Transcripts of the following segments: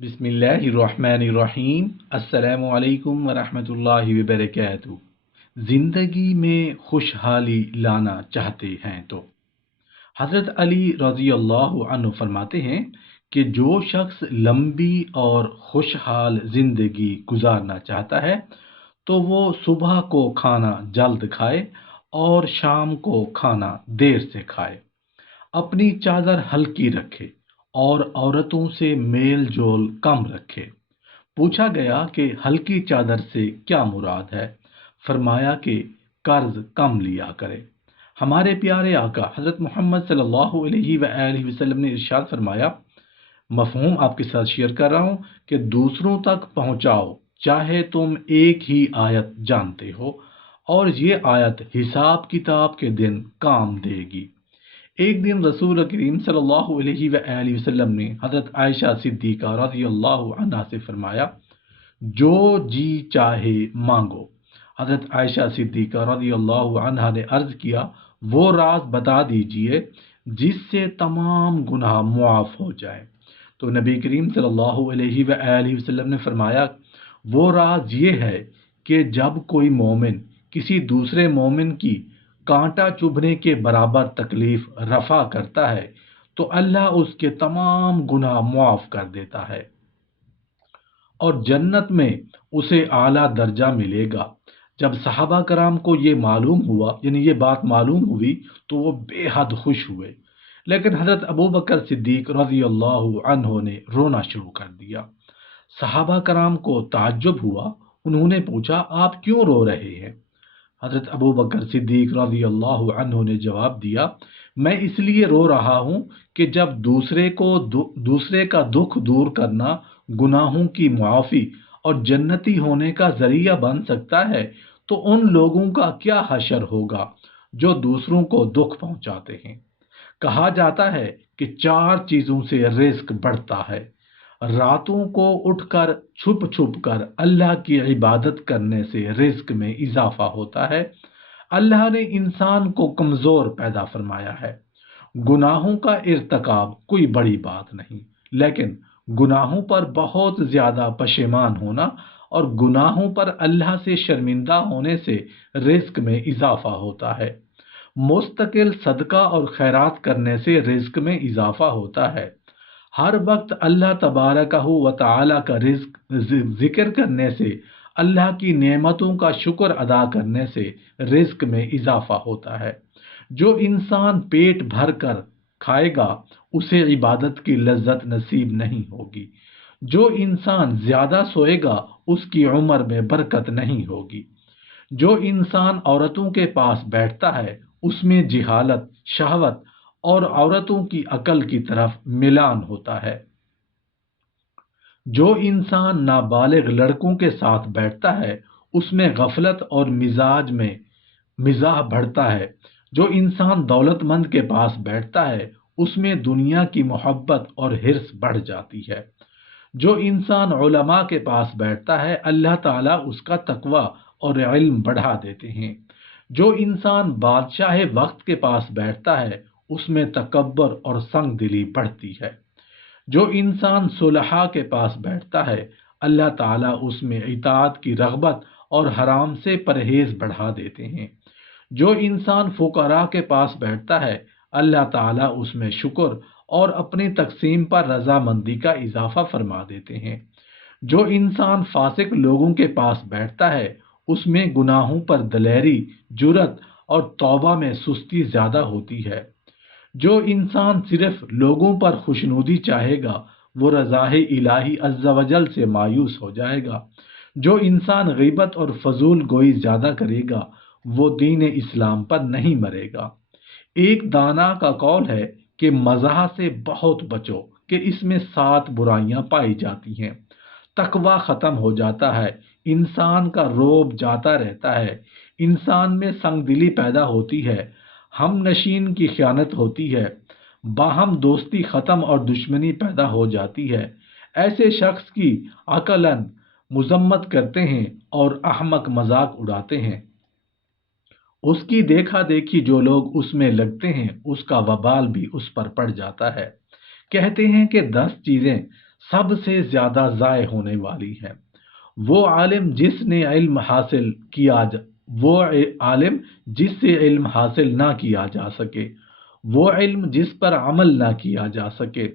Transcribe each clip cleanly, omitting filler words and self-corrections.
बिस्मिल्लाहिर्रहमानिर्रहीम। अस्सलामु अलैकुम वरहमतुल्लाहि वबरकातुहू। ज़िंदगी में खुशहाली लाना चाहते हैं तो हज़रत अली रज़ी अल्लाह अन्हु फरमाते हैं कि जो शख्स लंबी और खुशहाल ज़िंदगी गुजारना चाहता है तो वो सुबह को खाना जल्द खाए और शाम को खाना देर से खाए, अपनी चादर हल्की रखे और औरतों से मेल जोल कम रखे। पूछा गया कि हल्की चादर से क्या मुराद है? फरमाया कि कर्ज कम लिया करे। हमारे प्यारे आका हज़रत मोहम्मद सल्लल्लाहु अलैहि वसल्लम ने इरशाद फरमाया, मफ़हूम आपके साथ शेयर कर रहा हूँ कि दूसरों तक पहुँचाओ चाहे तुम एक ही आयत जानते हो, और ये आयत हिसाब किताब के दिन काम देगी। एक दिन रसूल करीम सल्लल्लाहु अलैहि वसल्लम ने हज़रत आयशा सिद्दीक़ा रज़ियल्लाहु अन्हा से फरमाया, जो जी चाहे मांगो। हज़रत आयशा सिद्दीक़ा रज़ियल्लाहु अन्हा ने अर्ज़ किया, वो राज बता दीजिए जिससे तमाम गुनाह मुआफ़ हो जाए। तो नबी करीम सल्लल्लाहु अलैहि वसल्लम ने फरमाया, वो राज ये है कि जब कोई मोमिन किसी दूसरे मोमिन की कांटा चुभने के बराबर तकलीफ रफा करता है तो अल्लाह उसके तमाम गुनाह मुआफ़ कर देता है और जन्नत में उसे आला दर्जा मिलेगा। जब सहाबा कराम को ये मालूम हुआ, यानी ये बात मालूम हुई, तो वो बेहद खुश हुए। लेकिन हज़रत अबू बकर सिद्दीक रज़ी अल्लाहु अन्हु ने रोना शुरू कर दिया। सहाबा कराम को ताज्जुब हुआ। उन्होंने पूछा, आप क्यों रो रहे हैं? हज़रत अबू बकर सिद्दीक रज़ी अल्लाहु अन्हु ने जवाब दिया, मैं इसलिए रो रहा हूँ कि जब दूसरे का दुख दूर करना गुनाहों की मुआफ़ी और जन्नती होने का ज़रिया बन सकता है, तो उन लोगों का क्या हशर होगा जो दूसरों को दुख पहुँचाते हैं। कहा जाता है कि 4 चीज़ों से रिज़्क बढ़ता है। रातों को उठकर छुप छुप कर अल्लाह की इबादत करने से रिज़्क में इजाफा होता है। अल्लाह ने इंसान को कमज़ोर पैदा फरमाया है। गुनाहों का इर्तिकाब कोई बड़ी बात नहीं, लेकिन गुनाहों पर बहुत ज़्यादा पशेमान होना और गुनाहों पर अल्लाह से शर्मिंदा होने से रिज़्क में इजाफा होता है। मुस्तकिल सदका और खैरात करने से रिज़्क में इजाफा होता है। हर वक्त अल्लाह तबारकहू व तआला का जिक्र करने से, अल्लाह की नेमतों का शुक्र अदा करने से रिज़्क में इजाफा होता है। जो इंसान पेट भर कर खाएगा उसे इबादत की लज्जत नसीब नहीं होगी। जो इंसान ज़्यादा सोएगा उसकी उम्र में बरकत नहीं होगी। जो इंसान औरतों के पास बैठता है उसमें जिहालत, शहवत और औरतों की अकल की तरफ मिलान होता है। जो इंसान नाबालिग लड़कों के साथ बैठता है उसमें गफलत और मिजाज में मिजाह बढ़ता है। जो इंसान दौलतमंद के पास बैठता है उसमें दुनिया की मोहब्बत और हिर्स बढ़ जाती है। जो इंसान उलमा के पास बैठता है अल्लाह ताला उसका तकवा और इल्म बढ़ा देते हैं। जो इंसान बादशाह वक्त के पास बैठता है उसमें तकब्बर और संग दिली बढ़ती है। जो इंसान सुलहा के पास बैठता है अल्लाह ताला उसमें इताअत की रग़बत और हराम से परहेज बढ़ा देते हैं। जो इंसान फुकरा के पास बैठता है अल्लाह ताला उसमें शुक्र और अपनी तकसीम पर रजामंदी का इजाफा फरमा देते हैं। जो इंसान फासिक लोगों के पास बैठता है उसमें गुनाहों पर दलेरी, जुरत और तौबा में सुस्ती ज्यादा होती है। जो इंसान सिर्फ लोगों पर खुशनुदी चाहेगा वो रज़ाए इलाही अज़्ज़ा वजल से मायूस हो जाएगा। जो इंसान ग़ीबत और फजूल गोई ज्यादा करेगा वो दीन इस्लाम पर नहीं मरेगा। एक दाना का कौल है कि मज़ाह से बहुत बचो कि इसमें 7 बुराइयां पाई जाती हैं। तकवा ख़त्म हो जाता है, इंसान का रोब जाता रहता है, इंसान में संगदिली पैदा होती है, हम नशीन की ख़यानत होती है, बाहम दोस्ती ख़त्म और दुश्मनी पैदा हो जाती है। ऐसे शख्स की अकलन मुज़म्मत करते हैं और अहमक मजाक उड़ाते हैं। उसकी देखा देखी जो लोग उसमें लगते हैं उसका वबाल भी उस पर पड़ जाता है। कहते हैं कि 10 चीजें سب سے زیادہ ضائع ہونے والی ہے۔ وہ عالم جس نے علم حاصل کیا وہ عالم جس سے علم حاصل نہ کیا جا سکے، وہ علم جس پر عمل نہ کیا جا سکے،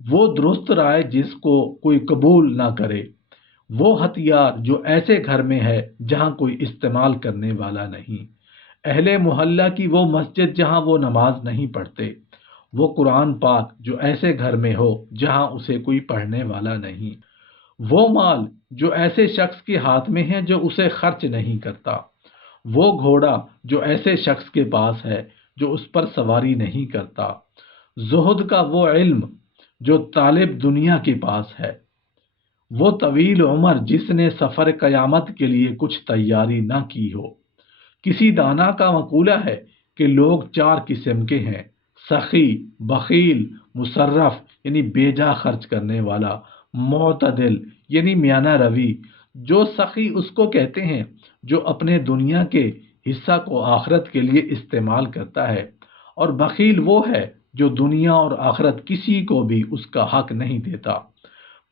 وہ درست رائے جس کو کوئی قبول نہ کرے، وہ ہتھیار جو ایسے گھر میں ہے جہاں کوئی استعمال کرنے والا نہیں، اہل محلہ کی وہ مسجد جہاں وہ نماز نہیں پڑھتے، وہ قرآن پاک جو ایسے گھر میں ہو جہاں اسے کوئی پڑھنے والا نہیں، وہ مال جو ایسے شخص کے ہاتھ میں ہے جو اسے خرچ نہیں کرتا، وہ گھوڑا جو ایسے شخص کے پاس ہے جو اس پر سواری نہیں کرتا، زہد کا وہ علم جو طالب دنیا کے پاس ہے، وہ طویل عمر جس نے سفر قیامت کے لیے کچھ تیاری نہ کی ہو۔ کسی دانا کا مقولہ ہے کہ لوگ چار قسم کے ہیں: سخی، بخیل، مصرف یعنی بیجا خرچ کرنے والا، معتدل یعنی میانہ روی۔ جو سخی اس کو کہتے ہیں جو اپنے دنیا کے حصہ کو آخرت کے لیے استعمال کرتا ہے، اور بخیل وہ ہے جو دنیا اور آخرت کسی کو بھی اس کا حق نہیں دیتا۔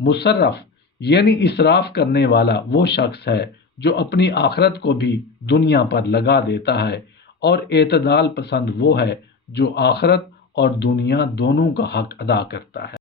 مصرف یعنی اسراف کرنے والا وہ شخص ہے جو اپنی آخرت کو بھی دنیا پر لگا دیتا ہے، اور اعتدال پسند وہ ہے جو آخرت اور دنیا دونوں کا حق ادا کرتا ہے۔